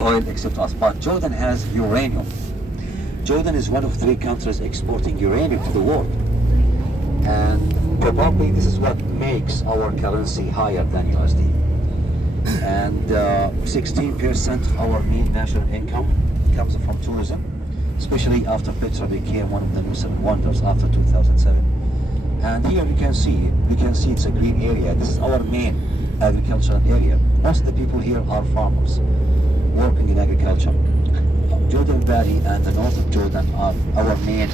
oil except us. But Jordan has uranium. Jordan is one of three countries exporting uranium to the world. And probably this is what makes our currency higher than USD. And 16% of our main national income comes from tourism, especially after Petra became one of the new seven wonders after 2007. And here we can see it's a green area. This is our main agricultural area. Most of the people here are farmers working in agriculture. Jordan Valley and the north of Jordan are our main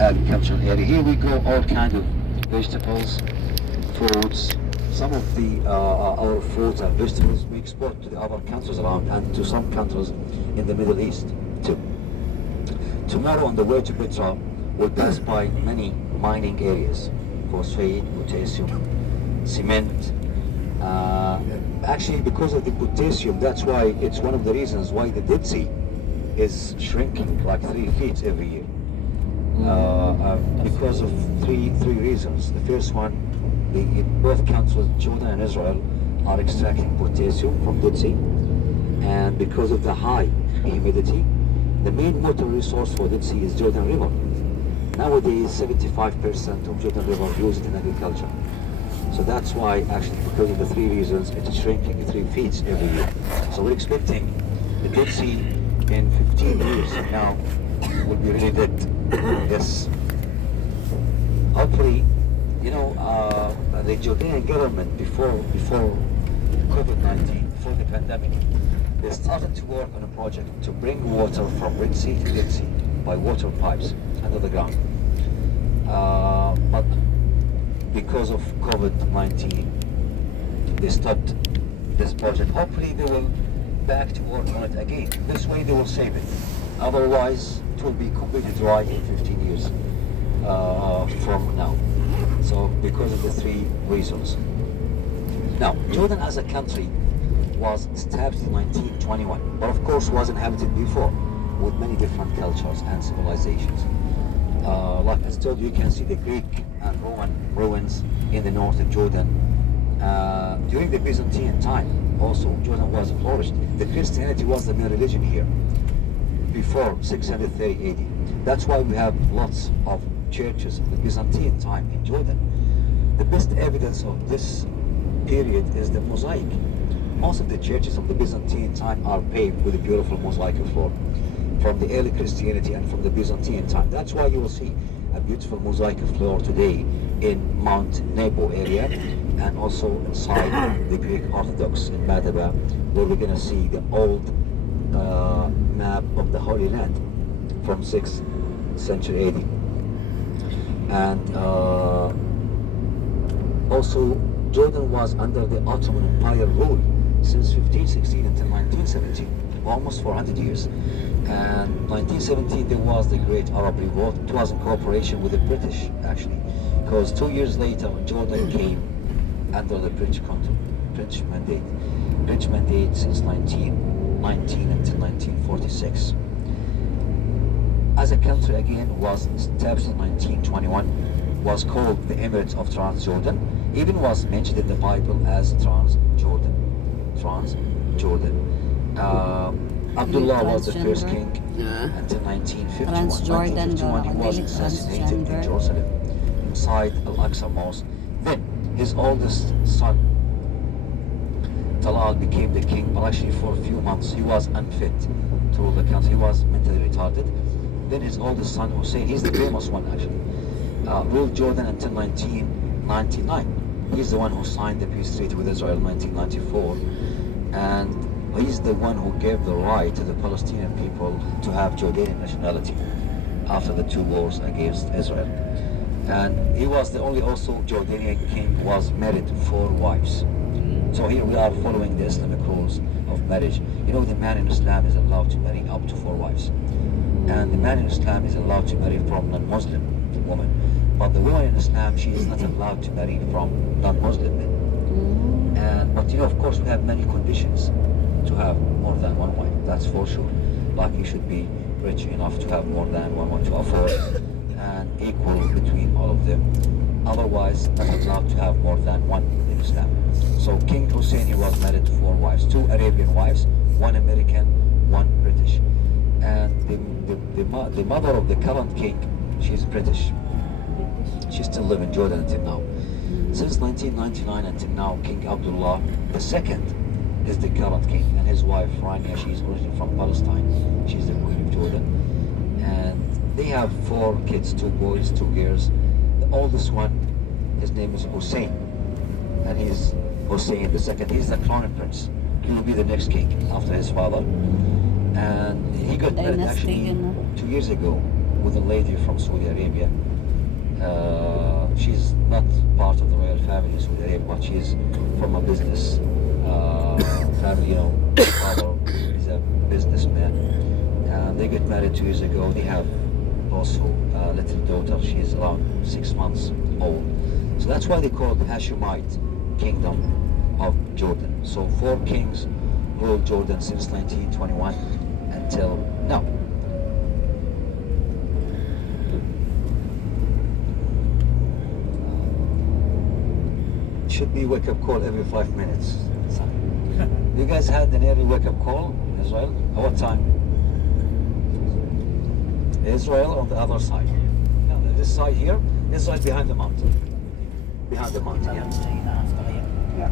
agricultural area. Here we grow all kinds of vegetables, fruits. Some of our fruits and vegetables we export to the other countries around and to some countries in the Middle East too. Tomorrow on the way to Petra, we'll pass by many mining areas: phosphate, potassium, cement. Actually, because of the potassium, that's why it's one of the reasons why the Dead Sea is shrinking like 3 feet every year. Because of three reasons. The first one, both countries, Jordan and Israel, are extracting potassium from Dead Sea, and because of the high humidity, the main water resource for Dead Sea is Jordan River. Nowadays, 75% of Jordan River used in agriculture. So that's why, actually, because of the three reasons, it's shrinking 3 feet every year. So we're expecting the Dead Sea in 15 years from now will be really dead. Yes. Hopefully, the Jordanian government before COVID-19, before the pandemic, they started to work on a project to bring water from Red Sea to Dead Sea by water pipes under the ground. But because of COVID-19, they stopped this project. Hopefully they will back to work on it again. This way they will save it. Otherwise, it will be completely dry in 15 years from now. So because of the three reasons. Now, Jordan as a country was established in 1921, but of course was inhabited before with many different cultures and civilizations. Like I told you, you can see the Greek and Roman ruins in the north of Jordan. During the Byzantine time, also Jordan was flourished. The Christianity was the main religion here before 630 AD. That's why we have lots of churches of the Byzantine time in Jordan. The best evidence of this period is the mosaic. Most of the churches of the Byzantine time are paved with a beautiful mosaic floor from the early Christianity and from the Byzantine time. That's why you will see a beautiful mosaic floor today in Mount Nebo area, and also inside the Greek Orthodox in Madaba, where we're going to see the old map of the Holy Land from 6th century AD. And also Jordan was under the Ottoman Empire rule since 1516 until 1917, almost 400 years. And 1917 there was the Great Arab Revolt. It was in cooperation with the British, actually, because 2 years later Jordan came under the British mandate. British mandate since 1919 until 1946. As a country again was established in 1921, was called the Emirates of Transjordan, even was mentioned in the Bible as Transjordan. Abdullah was the first king until 1951. 1951 he was assassinated in Jerusalem, inside Al-Aqsa Mosque. Then his oldest son, Talal, became the king, but actually for a few months he was unfit to rule the country. He was mentally retarded. Then his oldest son, Hussein, he's the famous one actually, ruled Jordan until 1999. He's the one who signed the peace treaty with Israel in 1994. And he's the one who gave the right to the Palestinian people to have Jordanian nationality after the two wars against Israel. And he was the only also Jordanian king who was married to 4 wives. So here we are following the Islamic rules of marriage. You know, the man in Islam is allowed to marry up to 4 wives. And the man in Islam is allowed to marry from non-Muslim woman. But the woman in Islam, she is not allowed to marry from non-Muslim men. But of course, we have many conditions to have more than one wife. That's for sure. Like you should be rich enough to have more than one to afford, and equal between all of them. Otherwise, not allowed to have more than one in Islam. So King Hussein, he was married to 4 wives: 2 Arabian wives, 1 American, the mother of the current king, she's British. She still lives in Jordan until now. Since 1999 until now, King Abdullah II is the current king, and his wife Rania, she's originally from Palestine. She's the queen of Jordan, and they have 4 kids, 2 boys, 2 girls. The oldest one, his name is Hussein, and he's Hussein II. He's the crown prince. He will be the next king after his father. And he got married actually 2 years ago with a lady from Saudi Arabia. She's not part of the royal family in Saudi Arabia, but she's from a business family. You know, father is a businessman. They got married 2 years ago. They have also a little daughter. She's around 6 months old. So that's why they call it Hashemite Kingdom of Jordan. So 4 kings ruled Jordan since 1921 until now. Should be wake-up call every 5 minutes. You guys had an early wake-up call in Israel? At what time? Israel on the other side. No, this side here. Israel behind the mountain. Behind the mountain, yeah.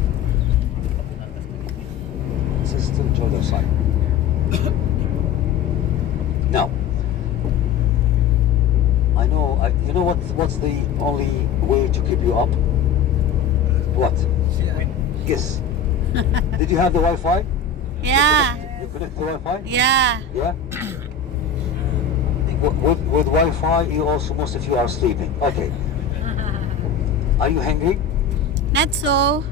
This is still Jordan side. Now, I know. You know what's the only way to keep you up? What? Yes. Did you have the Wi-Fi? Yeah. You connect the Wi-Fi? Yeah. Yeah. With Wi-Fi, you also most of you are sleeping. Okay. Are you hungry? Not so.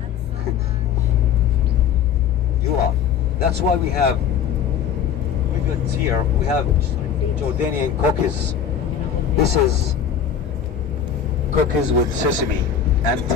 You are. That's why we got here, we have Jordanian cookies. This is cookies with sesame and